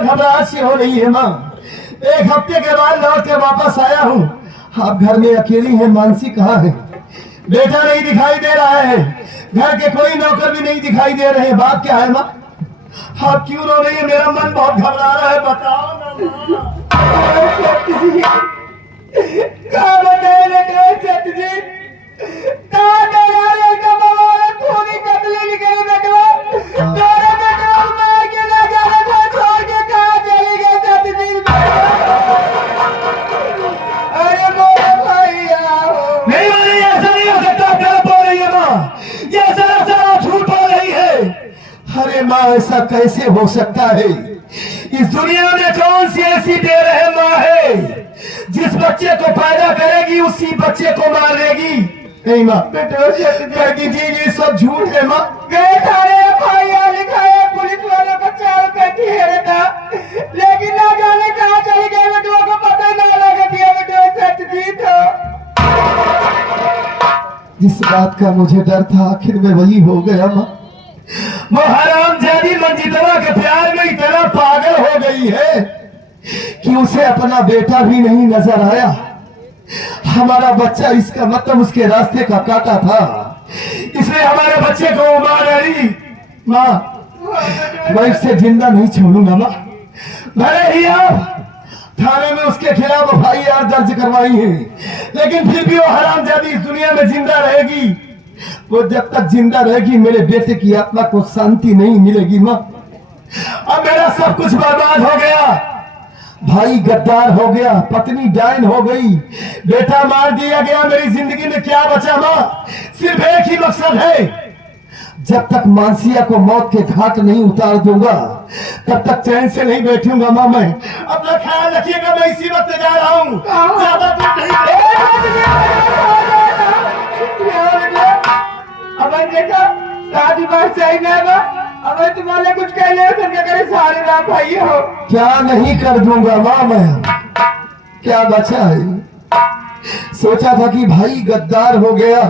घबराहट सी हो रही है माँ। एक हफ्ते के बाद लौट के वापस आया हूँ। आप घर में अकेली हैं। मानसी कहाँ है? बेटा नहीं दिखाई दे रहा है, घर के कोई नौकर भी नहीं दिखाई दे रहे हैं। बात क्या है माँ? आप क्यों रो रही है? मेरा मन बहुत घबरा रहा है, बताओ ना माँ। अरे माँ, ऐसा कैसे हो सकता है? इस दुनिया में कौन सी ऐसी बेरहम माँ है जिस बच्चे को पैदा करेगी उसी बच्चे को मार देगी? नहीं माँ, जी सब झूठ है माँ। पुलिस वालों को 4 रुपए दिए था, लेकिन ना जाने कहाँ चली गई बेटुआ को पता ना लगा दिया। बेटुआ सच जी था। जिस बात का मुझे डर था आखिर में वही हो गया माँ। वो हरामजादी मंजितवा के प्यार में इतना पागल हो गई है कि उसे अपना बेटा भी नहीं नजर आया। हमारा बच्चा, इसका मतलब उसके रास्ते का काटा था, इसलिए हमारे बच्चे को मार डाली। माँ, मैं इसे जिंदा नहीं छोड़ूंगा माँ। भले ही आप थाने में उसके खिलाफ FIR दर्ज करवाई है, लेकिन फिर भी वो हरामजादी इस दुनिया में जिंदा रहेगी। वो जब तक जिंदा रहेगी मेरे बेटे की आत्मा को शांति नहीं मिलेगी माँ। अब मेरा सब कुछ बर्बाद हो गया। भाई गद्दार हो गया, पत्नी डायन हो गई, बेटा मार दिया गया। मेरी जिंदगी में क्या बचा माँ? सिर्फ एक ही मकसद है, जब तक मानसिया को मौत के घाट नहीं उतार दूंगा तब तक चैन से नहीं बैठूंगा माँ। मैं अपना ख्याल रखिएगा। मैं इसी वक्त जा रहा हूँ, ज्यादा दूर अब देखा शादी बात सही नहीं बा। अब तुम्हारे कुछ कहने हो तो क्या करे? सारे राम भाई हो। क्या नहीं कर दूंगा माँ मैं? क्या बचा है? सोचा था कि भाई गद्दार हो गया,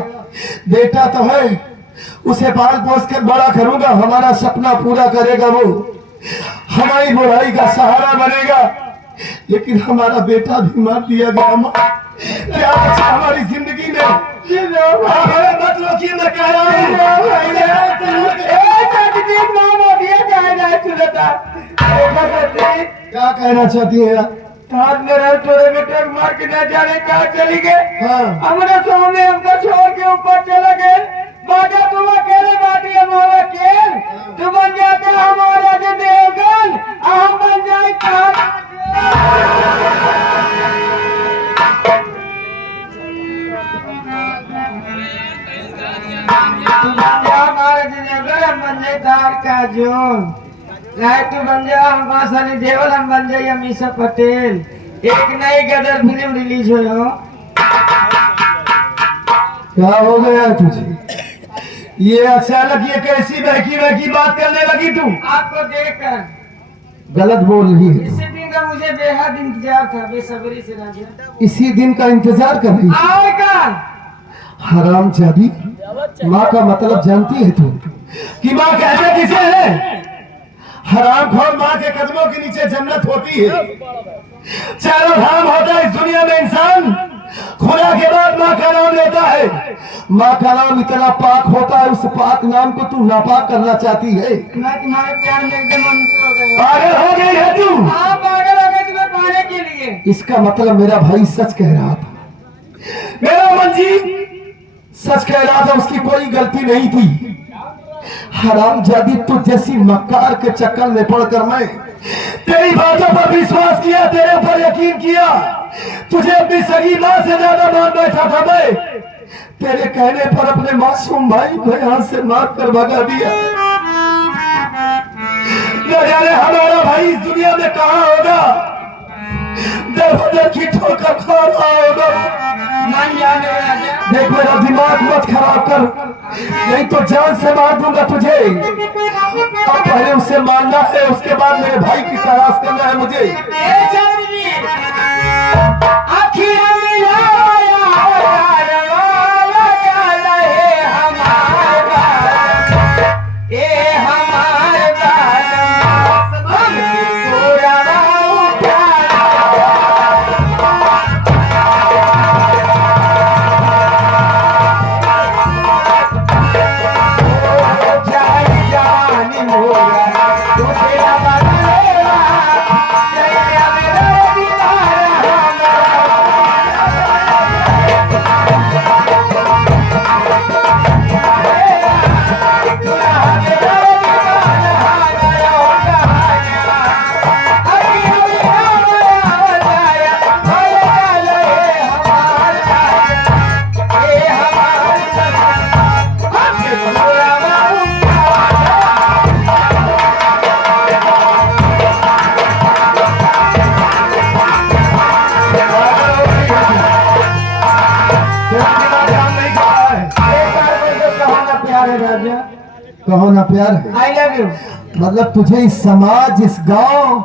बेटा तो है, उसे पाल पोस कर बड़ा करूंगा, हमारा सपना पूरा करेगा, वो हमारी बुराई का सहारा बनेगा। लेकिन हमारा बेटा भी मार दिया गया माँ। क्या बचा हमारी जिंदगी में? मतलब कि मैं कह रहा हूँ क्या कहना चाहती है? मेरा छोरे में ट्रक मार के न जाने कहाँ चली गए। हाँ। हमारे सामने हमको छोड़ के ऊपर चला गए। बाजा तुम अकेले बाटी हमारा खेल, तुम बन जाते हमारा जो देवगन, हम बन जाए हमारे देवगन, हम बन जाए तार का जोन। तू बन जा हम सनी देवल, हम बन जाए अमीषा पटेल। एक नई गदर फिल्म रिलीज हो। क्या हो गया तुझे? ये अचानक ये कैसी बहकी बहकी बात करने लगी तू? आपको देखकर गलत बोल रही है इसी दिन का मुझे बेहद इंतजार था, बेसब्री से राजा। इसी दिन का इंतजार कर रही है। आओ कल। हराम जादी, माँ का मतलब जानती है तू कि माँ कहते किसे है? हराम खोर माँ के कदमों के नीचे जन्नत होती है। चारों धाम होता है इस दुनिया में इंसान, खुदा के बाद माँ का नाम लेता है। माँ का नाम इतना पाक होता है, उस पाक नाम को तू नापाक करना चाहती है। मैं तुम्हारे प्यार में एकदम अंधी हो गई। पागल हो गई है तू। आप पागल हो गए तुम्हें पाने के लिए। इसका मतलब मेरा भाई सच कह रहा था, मेरा मंजी सच कह रहा था, उसकी कोई गलती नहीं थी। हराम जादी, तू जैसी मक्कार के चक्कर में पड़कर मैं तेरी बातों पर विश्वास किया, तेरे ऊपर यकीन किया, तुझे अपनी सगी माँ से ज्यादा मान बैठा था मैं। तेरे कहने पर अपने मासूम भाई को यहाँ से मार कर भगा दिया। न जाने हमारा भाई इस दुनिया में कहाँ होगा, दर बदर की ठोकर खा रहा होगा। मान जाने राजा। देख मेरा दिमाग मत खराब कर, नहीं तो जान से मार दूंगा तुझे। अब पहले उसे मारना है, उसके बाद मेरे भाई की तलाश करना है मुझे। ए चंद्री, आखिर में कहो ना प्यार है। I love you. मतलब तुझे इस समाज, इस गांव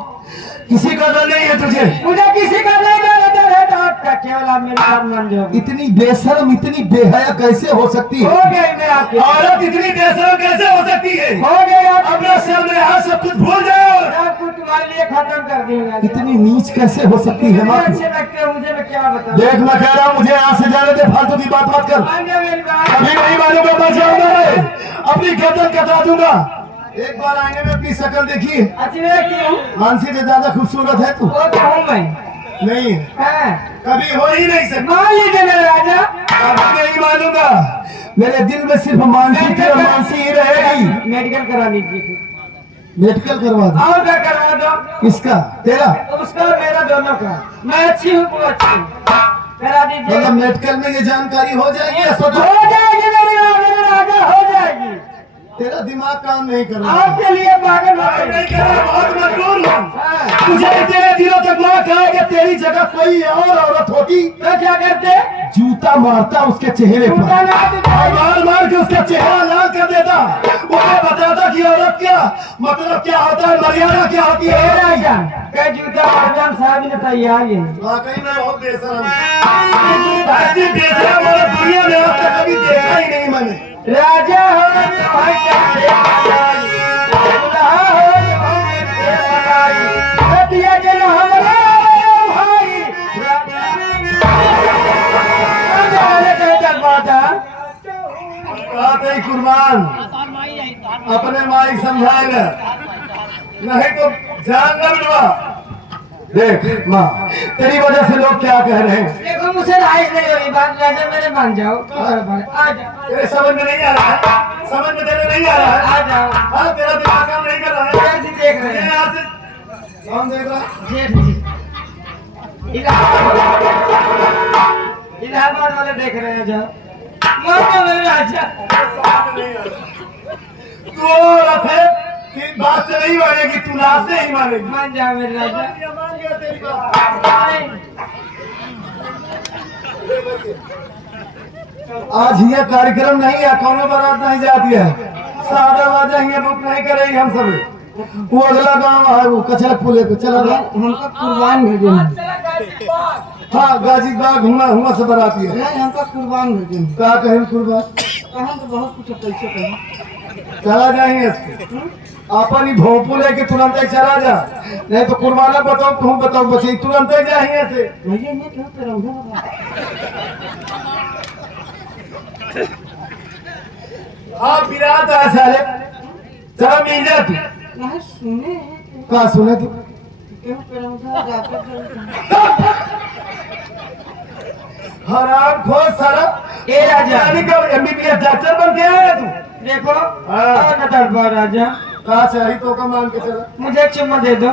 किसी का डर नहीं है तुझे? मुझे किसी का नहीं डर है तो आपका केवल आप मेरे साथ मान जाओगे। इतनी बेशर्म, इतनी बेहया कैसे हो सकती हो है? गई मैं आपकी। औरत इतनी बेशर्म कैसे हो सकती है? हो गई आप अपना शर्म यहाँ सब कुछ भूल जाओ। सब कुछ तुम्हारे लिए खत्म कर दिया। इतनी नीच कैसे हो सकती है माँ? अच्छे लगते हो मुझे, मैं क्या बताऊं। देख मैं कह रहा हूँ, मुझे यहाँ से जाने दे, फालतू की बात मत कर। मान जाओ मेरी बात। अभी नहीं मानूंगा, बच जाऊंगा मैं, अपनी गर्दन कतरा दूंगा। एक बार आईने में अपनी शक्ल देखी? अच्छी लगती हूँ। मानसी से ज्यादा खूबसूरत है तू। वो तो हूँ मैं। नहीं हाँ। कभी हो ही नहीं सकता। मान लीजिए मेरे राजा। अभी नहीं मानूंगा, मेरे दिल में सिर्फ मानसी थी और मानसी ही रहेगी। मेडिकल करा लीजिए। मेडिकल करवा दो। और क्या करवा दो? किसका? तेरा? उसका मेरा दोनों का। मैं अच्छी हूँ वो अच्छी हूँ। करा दीजिए। मतलब मेडिकल में ये जानकारी हो जाएगी या हो जाएगी मेरे राजा, हो जाएगी। तेरा दिमाग काम नहीं कर रहा? आपके लिए पागल हो गई। नहीं कर रहा, बहुत मजबूर हूँ। हाँ। तुझे तेरे दिलों तक माँ कहा कि तेरी जगह कोई और औरत होती तो क्या करते? जूता मारता उसके चेहरे पर, जूता मारते और मार मार के उसका चेहरा लाल कर देता। उन्हें बताता कि औरत क्या मतलब क्या होता है, मर्यादा क्या होती है। राजा कई जूता मारजान साहब ने तैयार है। वाकई में बहुत बेशरम है। ऐसी बेशरम औरत दुनिया में आज तक कभी देखा ही नहीं मैंने। राजा हो भाई खुदा हो भाई सतिया जन हमारा भाई राजा कुर्बान अपने मालिक समझाएगा, नहीं तो जान न बिटवा। देख माँ, तेरी वजह से लोग क्या कह रहे हैं। देखो मुझे राइट नहीं हो रही बात, राजा मेरे मान जाओ। आ जाओ। तेरे समझ में नहीं आ रहा है, समझ में तेरे नहीं आ रहा है। आ जाओ। हाँ तेरा दिमाग काम नहीं कर रहा है। जेठ जी देख रहे हैं। यहाँ से कौन देख रहा है? जेठ जी इलाहाबाद वाले देख रहे हैं। जाओ मान मेरे राजा। तू औरत है कि बात से नहीं मानेगी, तू नाच से ही मानेगी। मान जाओ मेरे राजा। मान गया तेरी बात। आज ये कार्यक्रम नहीं है, कौन बारात नहीं जाती है, सादा बाजा ही बुक नहीं करेंगे हम सब। वो अगला गांव है, वो कचरक पुले पे चला गया। हमका कुर्बान भेजे हैं। हाँ गाजी बाग हुआ हुआ से बराती है। नहीं हमका कुर्बान भेजे हैं। क्या कहें कुर्बान, कहें तो बहुत कुछ पैसे कहें। चला जाएंगे इसको अपन ही भोंपू लेके तुरंत ही चला जा, नहीं तो कुर्बाना बताओ तुम बताओ बचे तुरंत ही जाएंगे से। भैया ये क्यों करूँगा? हाँ विराट है सारे, चलो मिल जा तू। नहीं सुने हैं कहा सुने तू, क्यों करूँगा? जाकर हराम खोर सारा। ए राजा का एमबीबीएस डॉक्टर बन के आया तू। देखो हाँ। न दरबार राजा, कहा चाहिए तो का मान के चला मुझे एक चुम्मा दे दो।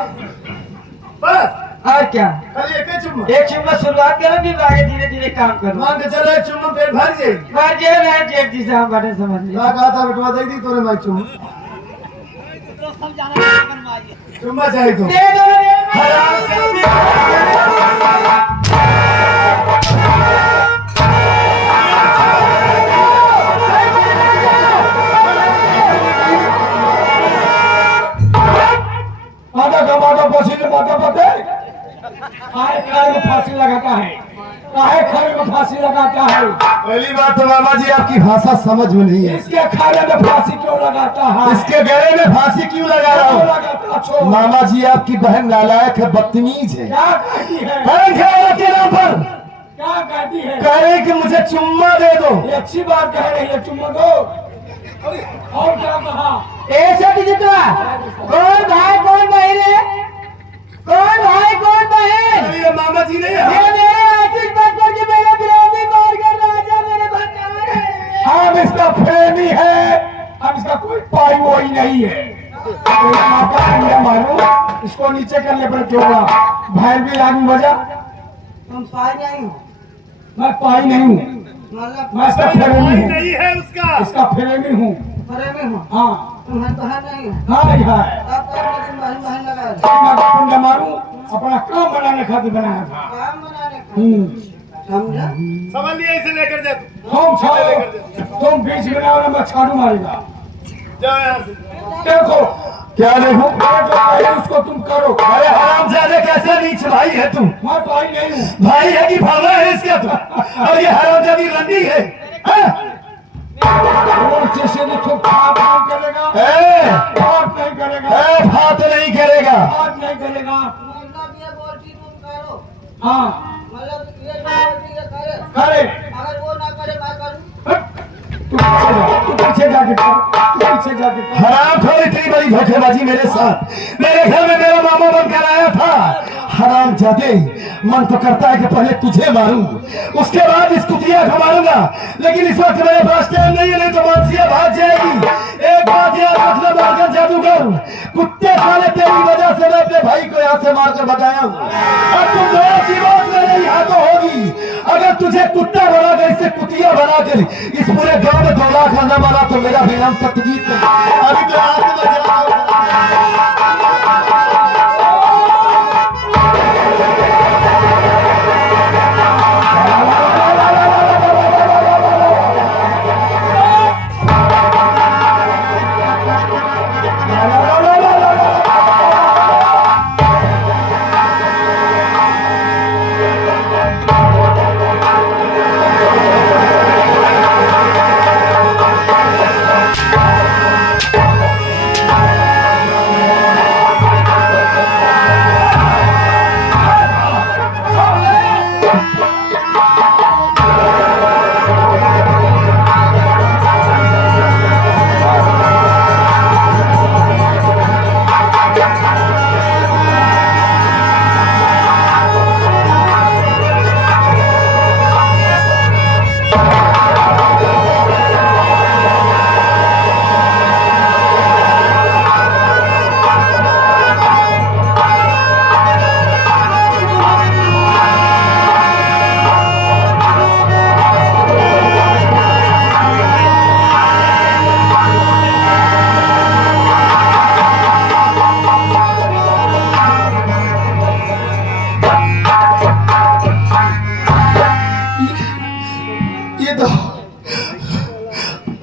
बस, और क्या? खाली एक ही चुम्मा एक चुम्मा शुरुआत करो, फिर आगे धीरे धीरे काम करो। मान के चला, एक चुम्मा पेट भर जाएगी। बात ये है जेठ जी से हम बातें समझ क्या लिया। कहा था बिटवा दे दी तोरे माई चुम्मा, चुम्मा चाहिए तो दे दो हराम माता का माता पसीने माता पते काहे खर में फांसी लगाता है, काहे खर में फांसी लगाता है, पहली बात तो मामा जी आपकी भाषा समझ में नहीं है। इसके खाने में फांसी क्यों लगाता है, इसके गले में फांसी क्यों लगा रहा क्यों हूँ? लगाता छो? मामा जी आपकी बहन नालायक है, बदतमीज है। क्या कहती है, बहन खेला के नाम पर क्या कहती है? कह रहे कि मुझे चुम्मा दे दो। ये अच्छी बात कह रही है, चुम्मा दो। और क्या कहा? ऐसे जितना कौन भाई कौन बहन है? कौन भाई कौन बहन? ये मामा जी नहीं ये है। मेरे आशीष बच्चों के मेरे विरोधी मार कर राजा मेरे भंडार है। हम इसका प्रेमी है, हम इसका कोई पाई वही नहीं है। माता अंडा मारो, इसको नीचे कर ले अपने चोला, भैर भी लागी बजा। तुम पाई नहीं हो, मैं पाई नहीं हूँ, मतलब मैं इसका प्रेमी हूँ, नहीं है उसका। इसका प्रेमी हूँ। परे में हो, हाँ तुम्हारे बहन नहीं हो। हाँ है। अब तो लेकिन बहन बहन लगा है। मैं कुंडा मारूं, अपना काम बनाने खातिर बनाया था। काम बनाने का समझा? समझ लिया, इसे लेकर जा तू। तुम छाओ, तुम बीच में आओ ना, मैं छाड़ू मारेगा। जाओ यहाँ से। देखो क्या देखो? मैं जो कहे उसको तुम करो। अरे हरामजादे कैसे नीच भाई है तू? मैं भाई नहीं हूँ। भाई है कि भावा है इसका तू? और ये हरामजादी रंडी है, हाँ? और जैसे ने तो बात नहीं करेगा, ए, बात नहीं करेगा, ए, बात नहीं करेगा। बात नहीं करेगा। मतलब ये बोलती तुम करो, हाँ मतलब ये जो बोलती है करे, करे, अगर वो ना करे मैं करूँ। तू पीछे जाके कर, तू पीछे जाके कर। हराम खोर इतनी बड़ी धोखेबाजी मेरे साथ, मेरे घर में मेरा मामा बनकर आया था। हराम जादे, मन तो करता है कि पहले तुझे मारूं, उसके बाद इस कुतिया को मारूंगा, लेकिन इस वक्त मेरे पास टाइम नहीं है, नहीं तो मानसिया भाग जाएगी। एक बात याद रखना मारकर जादूगर, कुत्ते साले तेरी वजह से मैं अपने भाई को यहाँ से मारकर बताया हूँ। अब तुम दोनों की बात मेरे यहाँ तो होगी। अगर तुझे कुत्ता बनाकर, इसे कुतिया बनाकर इस पूरे गांव में 2 लाख न मारा तो मेरा भी नाम सत्यजीत है। अभी तो रात में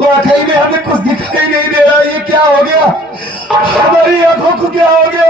वाकई में हमें कुछ दिखाई नहीं दे रहा, ये क्या हो गया? हमारी आंखों को क्या हो गया?